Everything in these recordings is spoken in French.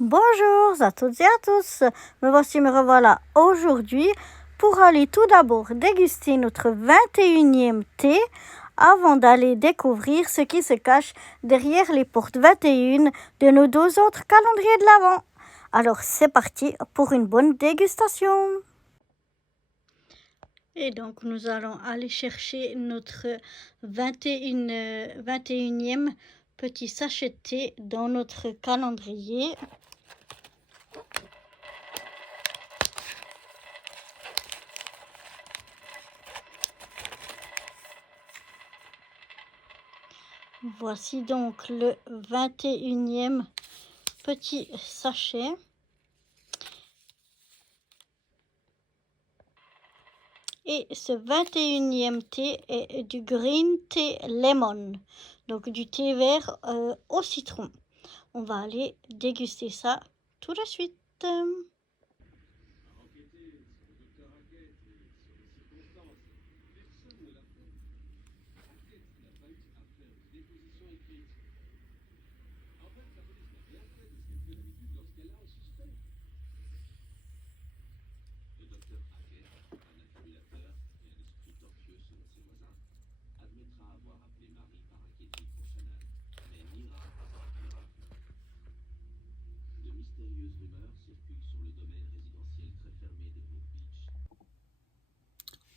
Bonjour à toutes et à tous, me revoilà aujourd'hui pour aller tout d'abord déguster notre 21e thé avant d'aller découvrir ce qui se cache derrière les portes 21 de nos deux autres calendriers de l'Avent. Alors c'est parti pour une bonne dégustation. Et donc nous allons aller chercher notre 21e petit sachet de thé dans notre calendrier. Voici donc le 21e petit sachet. Et ce 21e thé est du green tea lemon, donc du thé vert au citron. On va aller déguster ça tout de suite.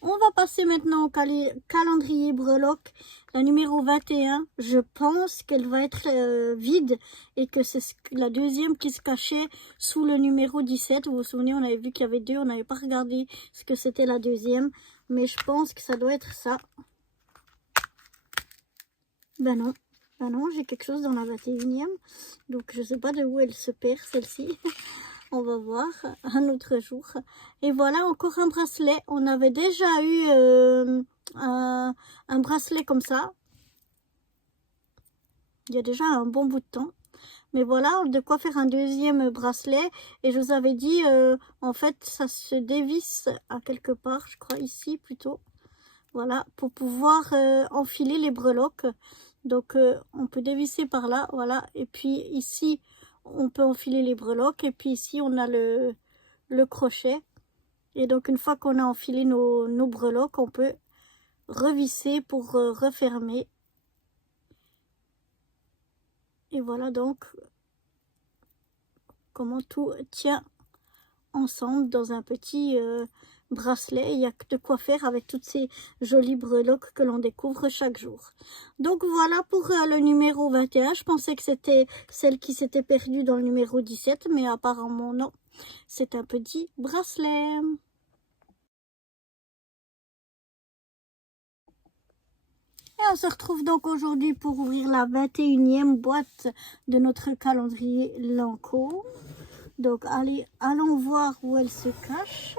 On va passer maintenant au calendrier breloque, la numéro 21. Je pense qu'elle va être vide et que c'est la deuxième qui se cachait sous le numéro 17. Vous vous souvenez, on avait vu qu'il y avait deux, on n'avait pas regardé ce que c'était la deuxième. Mais je pense que ça doit être ça. Ben non, j'ai quelque chose dans la 21e. Donc je sais pas de où elle se perd celle-ci. On va voir un autre jour. Et voilà encore un bracelet. On avait déjà eu un bracelet comme ça. Il y a déjà un bon bout de temps. Mais voilà, de quoi faire un deuxième bracelet. Et je vous avais dit, en fait, ça se dévisse à quelque part, je crois ici plutôt. Voilà, pour pouvoir enfiler les breloques. Donc, on peut dévisser par là, voilà. Et puis ici, on peut enfiler les breloques. Et puis ici, on a le crochet. Et donc, une fois qu'on a enfilé nos breloques, on peut revisser pour refermer. Et voilà donc comment tout tient ensemble dans un petit bracelet. Il y a de quoi faire avec toutes ces jolies breloques que l'on découvre chaque jour. Donc voilà pour le numéro 21. Je pensais que c'était celle qui s'était perdue dans le numéro 17, mais apparemment non. C'est un petit bracelet. Et on se retrouve donc aujourd'hui pour ouvrir la 21e boîte de notre calendrier Lancôme. Donc allons voir où elle se cache.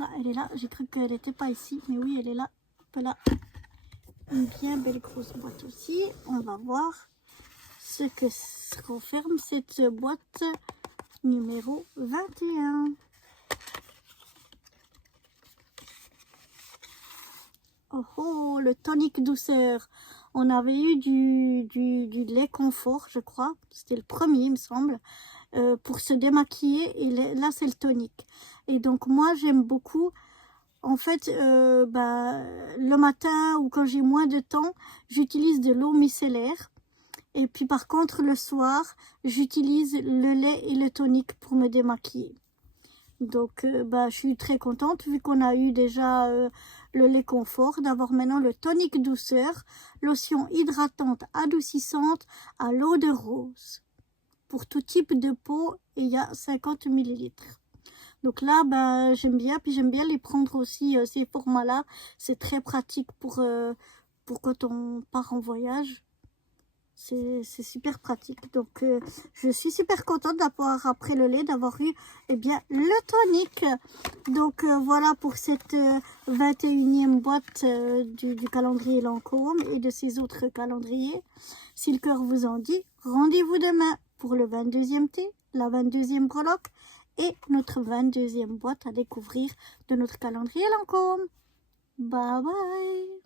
Ah, elle est là, j'ai cru qu'elle n'était pas ici, mais oui, elle est là. Hop là. Une bien belle grosse boîte aussi. On va voir ce que renferme cette boîte numéro 21. Oh oh, le tonique douceur. On avait eu du lait confort, je crois. C'était le premier, il me semble, pour se démaquiller. Et là, c'est le tonique. Et donc, moi, j'aime beaucoup. En fait, le matin ou quand j'ai moins de temps, j'utilise de l'eau micellaire. Et puis, par contre, le soir, j'utilise le lait et le tonique pour me démaquiller. Donc, je suis très contente vu qu'on a eu déjà le lait confort, d'avoir maintenant le tonique douceur, lotion hydratante adoucissante à l'eau de rose. Pour tout type de peau, et il y a 50 ml. Donc là, j'aime bien, puis j'aime bien les prendre aussi, ces formats-là. C'est très pratique pour quand on part en voyage. C'est super pratique. Donc, je suis super contente d'avoir, après le lait, d'avoir eu le tonique. Donc, voilà pour cette 21e boîte du calendrier Lancôme et de ces autres calendriers. Si le cœur vous en dit, rendez-vous demain pour le 22e thé, la 22e breloque et notre 22e boîte à découvrir de notre calendrier Lancôme. Bye bye!